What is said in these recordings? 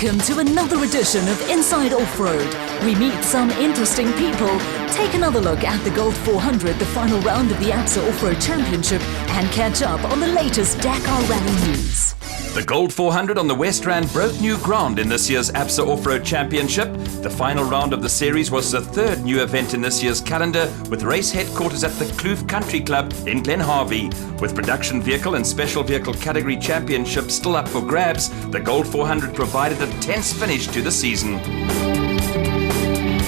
Welcome to another edition of Inside Off-Road. We meet some interesting people, take another look at the Gold 400, the final round of the ABSA Off-Road Championship, and catch up on the latest Dakar Rally news. The Gold 400 on the West Rand broke new ground in this year's ABSA Off-Road Championship. The final round of the series was the third new event in this year's calendar, with race headquarters at the Kloof Country Club in Glenharvie. With production vehicle and special vehicle category championships still up for grabs, the Gold 400 provided a tense finish to the season.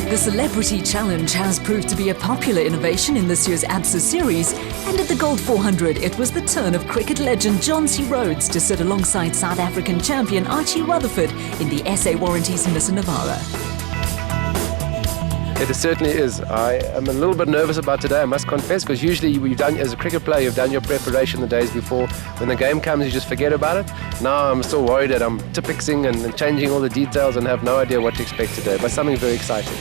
The Celebrity Challenge has proved to be a popular innovation in this year's ABSA series, and at the Gold 400 it was the turn of cricket legend John C. Rhodes to sit alongside South African champion Archie Rutherford in the SA Warranties Nissan Navara. It certainly is. I am a little bit nervous about today, I must confess, because usually as a cricket player, you've done your preparation the days before. When the game comes, you just forget about it. Now I'm still worried that I'm tipixing and changing all the details and have no idea what to expect today, but something very exciting.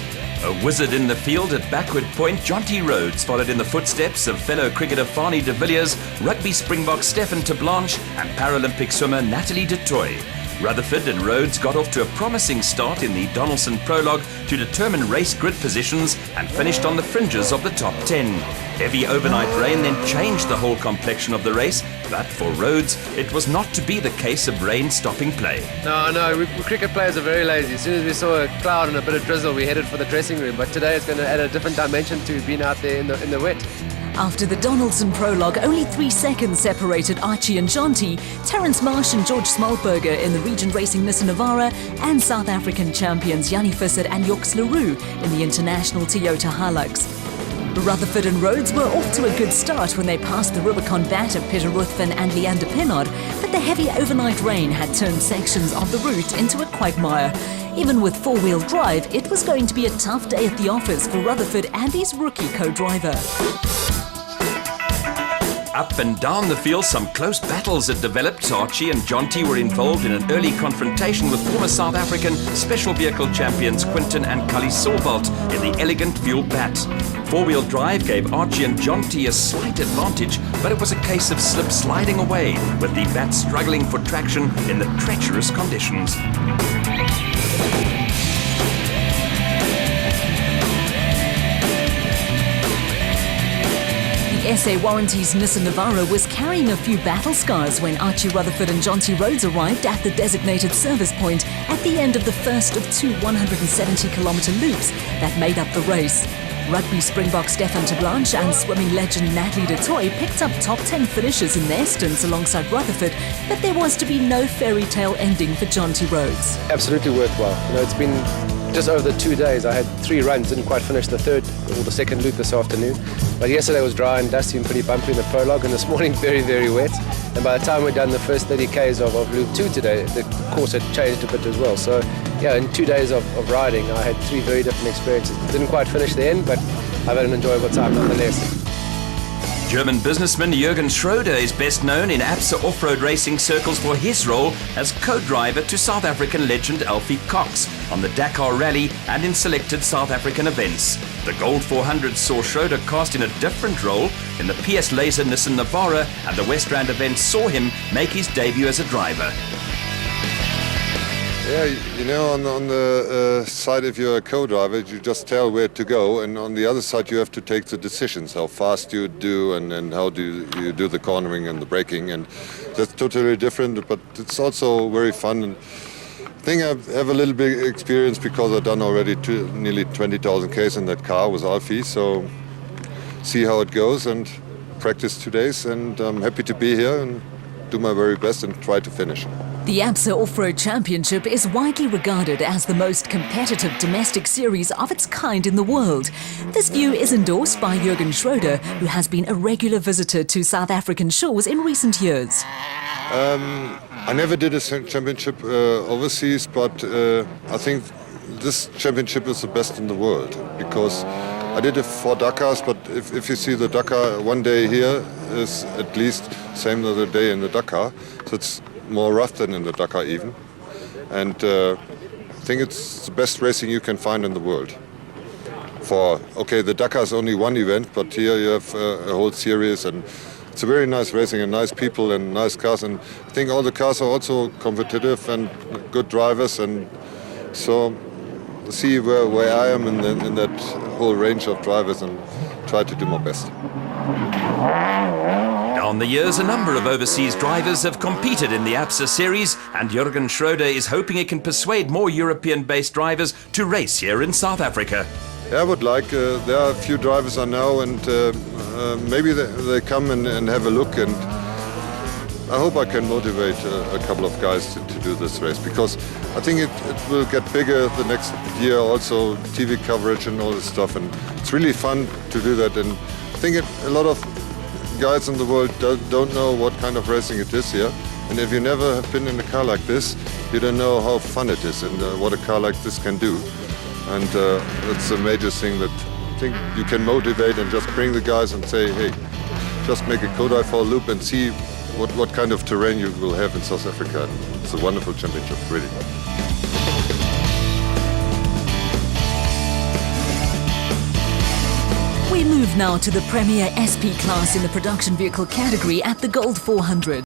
A wizard in the field at backward point, Jonty Rhodes followed in the footsteps of fellow cricketer Fanie de Villiers, rugby springbok Stefan Terblanche and Paralympic swimmer Natalie du Toit. Rutherford and Rhodes got off to a promising start in the Donaldson Prologue to determine race grid positions and finished on the fringes of the top 10. Heavy overnight rain then changed the whole complexion of the race, but for Rhodes, it was not to be the case of rain stopping play. No, cricket players are very lazy. As soon as we saw a cloud and a bit of drizzle, we headed for the dressing room, but today it's going to add a different dimension to being out there in the wet. After the Donaldson Prologue, only 3 seconds separated Archie and Jonty, Terence Marsh and George Smallberger in the Region Racing Nissan Navara, and South African champions Jannie Visser and Joks Leroux in the International Toyota Hilux. Rutherford and Rhodes were off to a good start when they passed the Rubicon Bat of Peter Ruthven and Leander Pennard, but the heavy overnight rain had turned sections of the route into a quagmire. Even with four-wheel drive, it was going to be a tough day at the office for Rutherford and his rookie co-driver. Up and down the field, some close battles had developed. Archie and Jonty were involved in an early confrontation with former South African special vehicle champions Quinton and Cully Sawvalt in the elegant Fuel Bat. Four-wheel drive gave Archie and Jonty a slight advantage, but it was a case of slip sliding away, with the Bat struggling for traction in the treacherous conditions. SA Warranties Nissan Navara was carrying a few battle scars when Archie Rutherford and Jonty Rhodes arrived at the designated service point at the end of the first of two 170-kilometre loops that made up the race. Rugby springbok Stefan Terblanche and swimming legend Natalie du Toit picked up top 10 finishes in their stints alongside Rutherford, but there was to be no fairy tale ending for Jonty Rhodes. Absolutely worthwhile. It's been just over the 2 days. I had 3 runs, didn't quite finish the third or the second loop this afternoon. But yesterday was dry and dusty and pretty bumpy in the prologue, and this morning very, very wet. And by the time we'd done the first 30 Ks of loop 2 today, the course had changed a bit as well. So yeah, in 2 days of riding, I had 3 very different experiences. Didn't quite finish the end, but I've had an enjoyable time nonetheless. German businessman Jürgen Schroeder is best known in ABSA off-road racing circles for his role as co-driver to South African legend Alfie Cox on the Dakar Rally and in selected South African events. The Gold 400 saw Schroeder cast in a different role in the PS Laser Nissan Navara, and the West Rand event saw him make his debut as a driver. Yeah, on the side, if you're a co-driver, you just tell where to go, and on the other side you have to take the decisions, how fast you do and how do you do the cornering and the braking, and that's totally different, but it's also very fun. And I think I have a little bit experience because I've done already nearly 20,000 Ks in that car with Alfie, so see how it goes and practice 2 days, and I'm happy to be here and do my very best and try to finish. The ABSA Off-Road Championship is widely regarded as the most competitive domestic series of its kind in the world. This view is endorsed by Jürgen Schroeder, who has been a regular visitor to South African shores in recent years. I never did a championship overseas, but I think this championship is the best in the world, because I did it for Dakars, but if you see the Dakar, one day here is at least same as the day in the Dakar, so it's more rough than in the Dakar even. And I think it's the best racing you can find in the world. Okay, the Dakar is only one event, but here you have a whole series, and it's a very nice racing and nice people and nice cars, and I think all the cars are also competitive and good drivers, and so see where I am in that whole range of drivers and try to do my best. Down the years, a number of overseas drivers have competed in the APSA series, and Jürgen Schroeder is hoping he can persuade more European-based drivers to race here in South Africa. Yeah, I would like. There are a few drivers I know, and maybe they come and have a look, and I hope I can motivate a couple of guys to do this race, because I think it will get bigger the next year, also TV coverage and all this stuff, and it's really fun to do that. And I think a lot of guys in the world don't know what kind of racing it is here, and if you never have been in a car like this, you don't know how fun it is and what a car like this can do. And that's a major thing that I think you can motivate and just bring the guys and say, hey, just make a Kodai for a loop and see what kind of terrain you will have in South Africa. And it's a wonderful championship, really. We move now to the Premier SP class in the production vehicle category at the Gold 400.